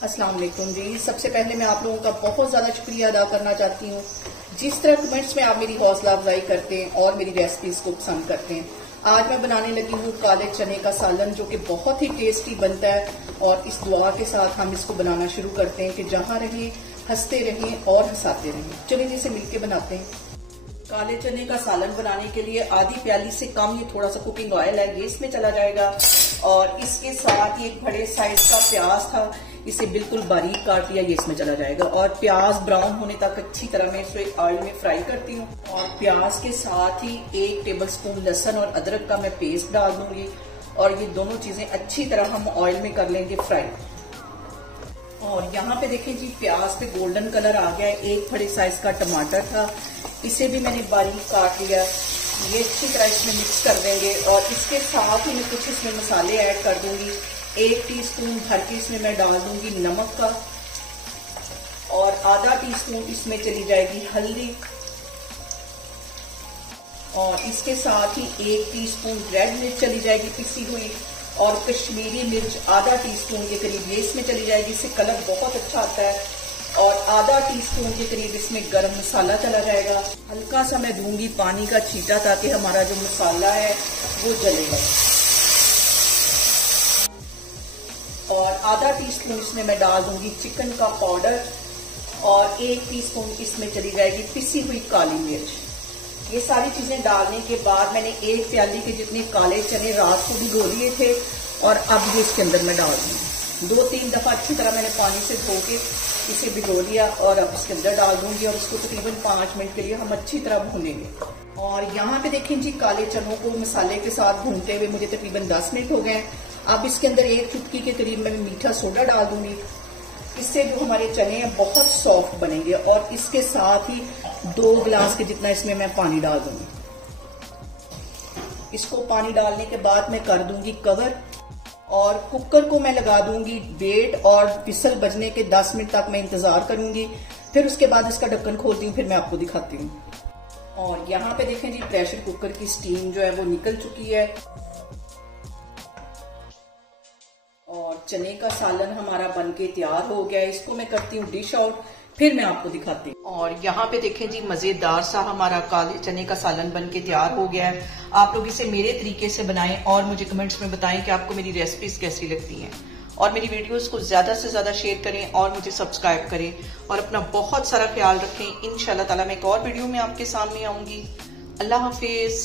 अस्सलाम वालेकुम जी। सबसे पहले मैं आप लोगों का बहुत ज़्यादा शुक्रिया अदा करना चाहती हूँ। जिस तरह कमेंट्स में आप मेरी हौसला अफजाई करते हैं और मेरी रेसिपीज़ को पसंद करते हैं। आज मैं बनाने लगी हूँ काले चने का सालन, जो कि बहुत ही टेस्टी बनता है। और इस दुआ के साथ हम इसको बनाना शुरू करते हैं कि जहाँ रहें हंसते रहें और हंसाते रहें। चलिए जिसे मिलके बनाते हैं। काले चने का सालन बनाने के लिए आधी प्याली से कम ये थोड़ा सा कुकिंग ऑयल है, ये इसमें चला जाएगा। और इसके साथ ही एक बड़े साइज का प्याज था, इसे बिल्कुल बारीक काट लिया, ये इसमें चला जाएगा। और प्याज ब्राउन होने तक अच्छी तरह मैं इसे ऑयल में फ्राई करती हूँ। और प्याज के साथ ही 1 टेबलस्पून लहसुन और अदरक का मैं पेस्ट डाल दूंगी। और ये दोनों चीजें अच्छी तरह हम ऑयल में कर लेंगे फ्राई। और यहाँ पे देखें जी, प्याज पे गोल्डन कलर आ गया है। 1 बड़े साइज का टमाटर था, इसे भी मैंने बारीक काट लिया। ये अच्छी तरह इसमें मिक्स कर देंगे। और इसके साथ ही मैं कुछ इसमें मसाले ऐड कर दूंगी। 1 टीस्पून भर के इसमें मैं डाल दूंगी नमक का। और आधा टीस्पून इसमें चली जाएगी हल्दी। और इसके साथ ही 1 टीस्पून रेड मिर्च चली जाएगी पिसी हुई। और कश्मीरी मिर्च आधा टीस्पून के करीब ये इसमें चली जाएगी, इससे कलर बहुत अच्छा आता है। और आधा टीस्पून के करीब इसमें गरम मसाला चला जाएगा। हल्का सा मैं दूंगी पानी का छींटा, ताकि हमारा जो मसाला है वो जलेगा। और आधा टीस्पून इसमें मैं डाल दूंगी चिकन का पाउडर। और 1 टीस्पून इसमें चली जाएगी पिसी हुई काली मिर्च। ये सारी चीजें डालने के बाद मैंने 1 प्याली के जितने काले चने रात को भिगो लिए थे। और अब ये इसके अंदर मैं डाल दूंगी। 2-3 दफा अच्छी तरह मैंने पानी से धो के इसे भिगो लिया। और अब इसके अंदर डाल दूंगी। और इसको तकरीबन 5 मिनट के लिए हम अच्छी तरह भूनेंगे। और यहाँ पे देखें जी, काले चनों को मसाले के साथ भूनते हुए मुझे तकरीबन 10 मिनट हो गए। अब इसके अंदर 1 चुटकी के करीब मैं मीठा सोडा डाल दूंगी। इससे जो हमारे चने हैं बहुत सॉफ्ट बनेंगे। और इसके साथ ही 2 गिलास के जितना इसमें मैं पानी डाल दूंगी। इसको पानी डालने के बाद मैं कर दूंगी कवर। और कुकर को मैं लगा दूंगी वेट। और विसल बजने के 10 मिनट तक मैं इंतजार करूंगी। फिर उसके बाद इसका ढक्कन खोलती हूँ, फिर मैं आपको दिखाती हूँ। और यहाँ पे देखें जी, प्रेशर कुकर की स्टीम जो है वो निकल चुकी है। और चने का सालन हमारा बनके तैयार हो गया है। इसको मैं करती हूँ डिश आउट, फिर मैं आपको दिखाती हूँ। और यहाँ पे देखें जी, मजेदार सा हमारा काले चने का सालन बनके तैयार हो गया है। आप लोग इसे मेरे तरीके से बनाएं और मुझे कमेंट्स में बताएं कि आपको मेरी रेसिपीज कैसी लगती हैं। और मेरी वीडियोस को ज्यादा से ज्यादा शेयर करें और मुझे सब्सक्राइब करें। और अपना बहुत सारा ख्याल रखें। इंशाल्लाह ताला मैं एक और वीडियो में आपके सामने आऊंगी। अल्लाह हाफिज।